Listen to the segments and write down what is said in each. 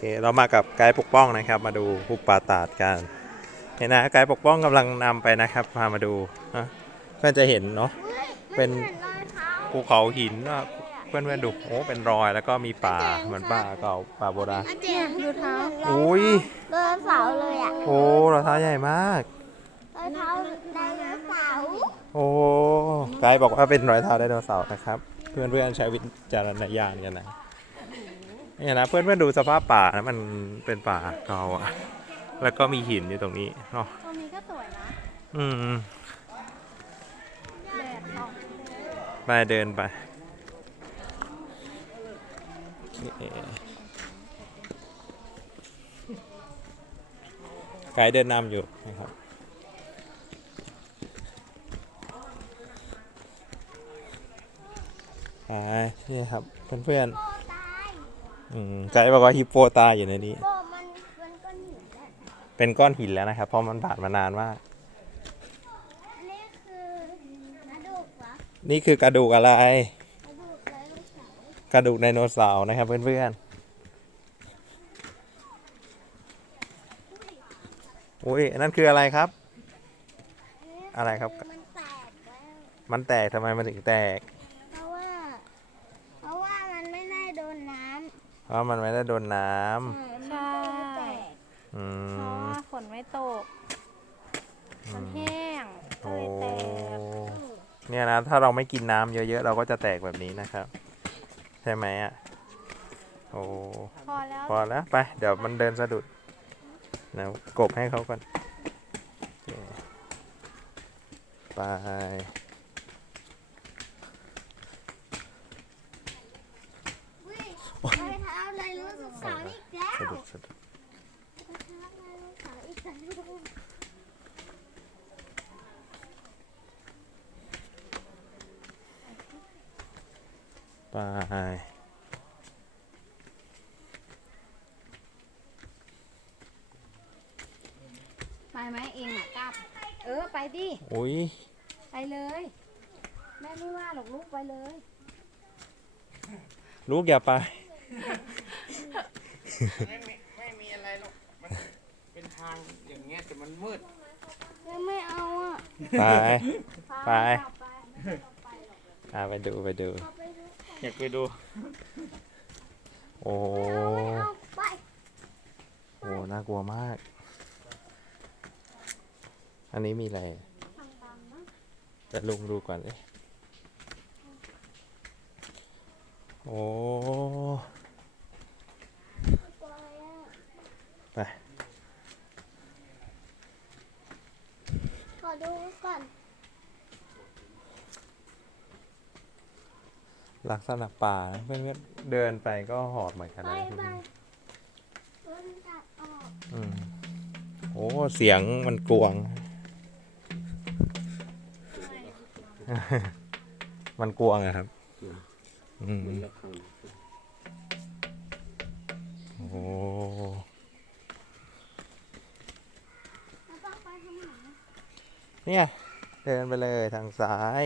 เคเรามากับไกด์ปกป้องนะครับ มาดูภูป่าตาดกันเห็นนะไกด์ปกป้องกำลังนำไปนะครับ พามาดูนะเพื่อนจะเห็นเนาะเป็นภูเขาหินนะเพื่อนเพื่อนๆดูโอ้เป็นรอยแล้วก็มีป่าเหมือนป่าเก่าป่าโบราณอาเจียดูเท้าอุ้ยเดินเสาร์เลยอะโอ้รองเท้าใหญ่มากเดินเท้าไดโนเสาร์โอ้ไกด์บอกว่าเป็นรอยเท้าไดโนเสาร์นะครับ เพื่อนเพื่อนๆใช้วิจารณญาณกันนะ เนี่ยนะเพื่อนเพื่อนๆดูสภาพป่านะมันเป็นป่าเก่าอะแล้วก็มีหินอยู่ตรงนี้เนาะตรงนี้ก็สวยนะอืมแดดออกไปเดินไปโอเคไกด์เดินนำอยู่นะครับไปนี่ครับเพื่อนโบตายๆ อืมไกด์บอกว่าฮิปโปตายอยู่ในนี้โบมันมันก็หนีแหละเป็นก้อนหินแล้วนะครับ เพราะมันผ่านมานานมาก อันนี้คือกระดูกเหรอนี่คือกระดูกอะไร กระดูกไดโนเสาร์กระดูกไดโนเสาร์นะครับเพื่อนๆอุ้ยนั่นคืออะไรครับอะไรครับ มันแตกแล้วมันแตกทำไมมันถึงแตก เพราะว่า เพราะว่ามันไม่ได้โดนน้ เพราะมันไม่ได้โดนน้ำใช่มันก็เลยแตกำอืเพราะม ว่าฝนไม่ตก มันแห้งก็โอ้เลยแตกเนี่ยนะ ถ้าเราไม่กินน้ำเยอะๆ เราก็จะแตกแบบนี้นะครับ ใช่ไหมอะ โอ้ พอแล้ว พอแล้ว ไป เดี๋ยวมันเดินสะดุดนะกบให้เขาก่อนโอเคไป อุ้ยรอยเท้าไดโนเสาร์อีกแล้ว สะดุดสะดุดรอยเท้าไดโนเสาร์อีกแล้วไปไปไหมเองอะกลับ เออไปดิอุ้ยไปเลย แม่ไม่ว่าหรอกลูกไปเลย ลูกอย่าไป ไม่มีไม่มีอะไรหรอกมันเป็นทางอย่างเงี้ยแต่มันมืดยังไม่เอาอะไปไปกลับไป อ่าไปดูไปดู อยากไปดู โอ้ไม่เอาไปโหน่ากลัวมาก อันนี้มีอะไรจะลุงดูก่อนเลยโอ้ ไปขอดูก่อนลักษณะป่านะเพื่อนๆเดินไปก็หอบเหมือนกันไปนะไปต้นตัดออกอืมโอ้เสียงมันกลวง มันกลวงอะครับ อืม โอ้ แล้วต้องไปทางไหน เนี่ย เดินไปเลยทางซ้าย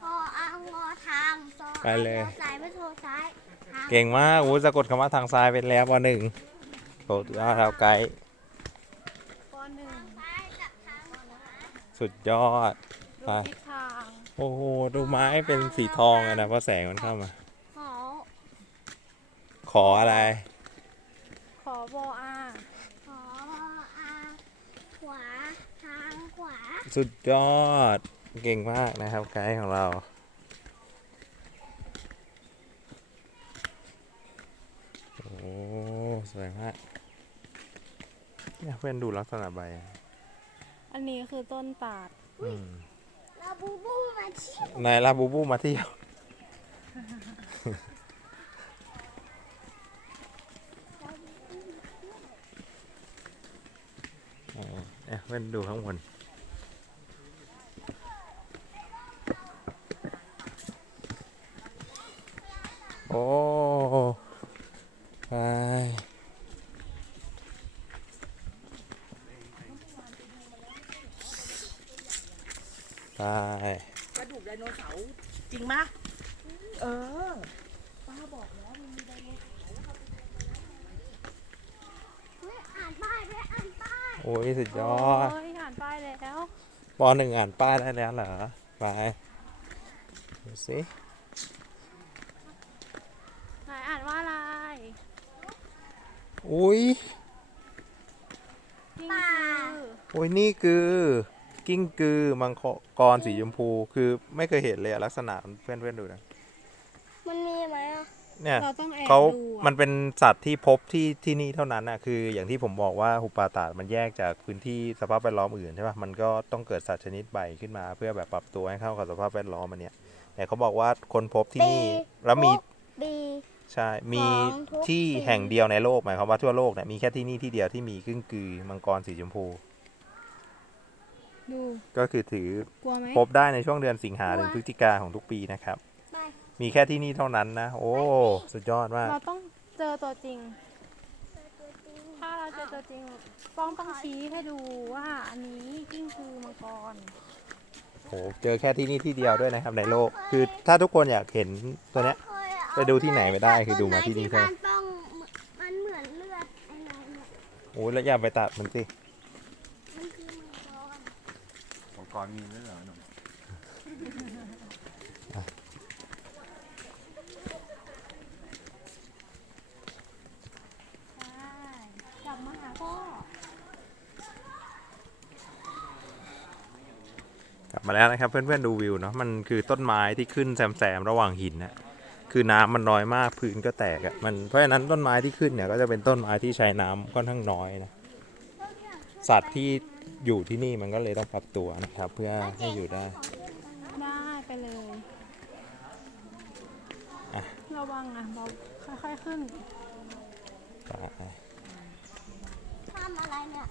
พออางอทางซอไปเลยสายไม่โทรซ้ายทางเก่งมากโอ้สะกดคำว่าทางซ้ายเป็นแล้ววันหนึ่งโหถือว่าเราไกด์ปหนึ่งซ้ายกับทางขวาสุดยอดไปดูทิศทางโอ้โหดูไม้เป็นสีทองเลยนะเพราะแสงมันเข้ามา ขอขออะไร ขอบออา ขออาขวาทางขวา สุดยอด เก่งมากนะครับไกด์ของเรา โอ้สวยมากเนี่ยเพื่อนดูลักษณะใบอะอันนี้คือต้นตาด อืมลาบูบูมาเที่ยวนายลาบูบูมาเที่ยวโอ้เนี่ยเพื่อนดูข้างบน ไปไปกระดูกไดโนเสาร์จริงปะเออเฮ้ยอ่านป้ายด้วยอ่านป้ายโอ้ยสุดยอดโอ้ยอ่านป้ายแล้วปหนึ่งอ่านป้ายได้แล้วเหรอไปดูสิ ไหนอ่านว่าอะไร อุ้ยกิ้งกือโอ้ยนี่คือกิ้งกือมังกรสีชมพูคือไม่เคยเห็นเลยอะลักษณะเพื่อนเพื่อนๆดูนะมันมีไหมอะ เนี่ยเราต้องแอบเขาดูอะ มันเป็นสัตว์ที่พบที่ที่นี่เท่านั้นนะคืออย่างที่ผมบอกว่าหุบป่าตาดมันแยกจากพื้นที่สภาพแวดล้อมอื่นใช่ปะมันก็ต้องเกิดสัตว์ชนิดใหม่ขึ้นมา เพื่อแบบปรับตัวให้เข้ากับสภาพแวดล้อมมันเนี่ยแต่เขาบอกว่าคนพบที่นี่แล้วมี บี ใช่ มีของทุกที่ปีแห่งเดียวในโลกหมายความว่าทั่วโลกเนี่ยมีแค่ที่นี่ที่เดียวที่มีกิ้งกือมังกรสีชมพู ดู ก็คือถือกลัวไหมพบได้ในช่วงเดือนสิงหาถึงพฤศจิกาของทุกปีนะครับ ไปมีแค่ที่นี่เท่านั้นนะ โอ้ สุดยอดมาก เราต้องเจอตัวจริงเจอตัวจริงถ้าเราเจอตัวจริงป้องต้องชี้ให้ดูว่าอันนี้กิ้งคือมังกรโหเจอแค่ที่นี่ที่เดียวด้วยนะครับในโลก คือถ้าทุกคนอยากเห็นตัวเนี้ย เคยเอา ไปดูที่ไหนไม่ได้คือดูมาที่นี่เท่านั้นต้นไม้ที่บ้านป้องมันเหมือนเลือดไอ้นั่นเนี่ยโอ้ยแล้วอย่าไปตัดมันสิมันคือมังกรมังกรมีด้วยเหรอหนุ่มใช่กลับมาหาพ่อกลับมาแล้วนะครับ เพื่อนๆดูวิวเนาะมันคือต้นไม้ที่ขึ้นแซมๆระหว่างหินนะ คือน้ำมันน้อยมากพื้นก็แตกอะมันเพราะฉะนั้นต้นไม้ที่ขึ้นเนี่ยก็จะเป็นต้นไม้ที่ใช้น้ำค่อนข้างน้อยนะสัตว์ที่อยู่ที่นี่มันก็เลยต้องปรับตัวนะครับ เพื่อให้อยู่ได้ ได้ไปเลยอะระวังอะเบาค่อยๆขึ้นทำอะไรเนี่ย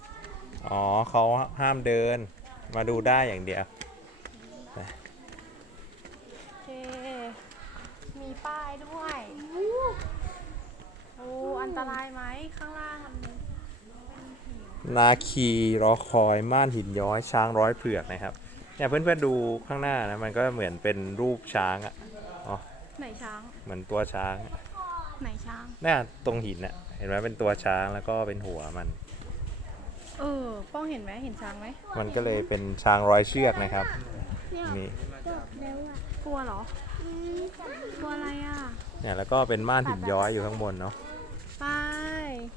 อ๋อเขาห้ามเดินมาดูได้อย่างเดียว โอเค มีป้ายด้วย โอ้อันตรายไหมข้างล่างมันนาคีรอคอยม่านหินย้อยช้างร้อยเผือกนะครับเนี่ยเพื่อนๆดูข้างหน้านะมันก็เหมือนเป็นรูปช้างอะอ๋อไหนช้างเหมือนตัวช้างอะไหนช้างเนี่ยตรงหินน่ะเห็นไหมเป็นตัวช้างแล้วก็เป็นหัวมัน เออป้องเห็นไหมเห็นช้างไหมมันก็เลยเป็นช้างร้อยเชือกนะครับเนี่ยนี่จบแล้วอะกลัวเหรออืมกลัวอะไรอะเนี่ยแล้วก็เป็นม่านหินย้อยอยู่ข้างบนเนาะ ไป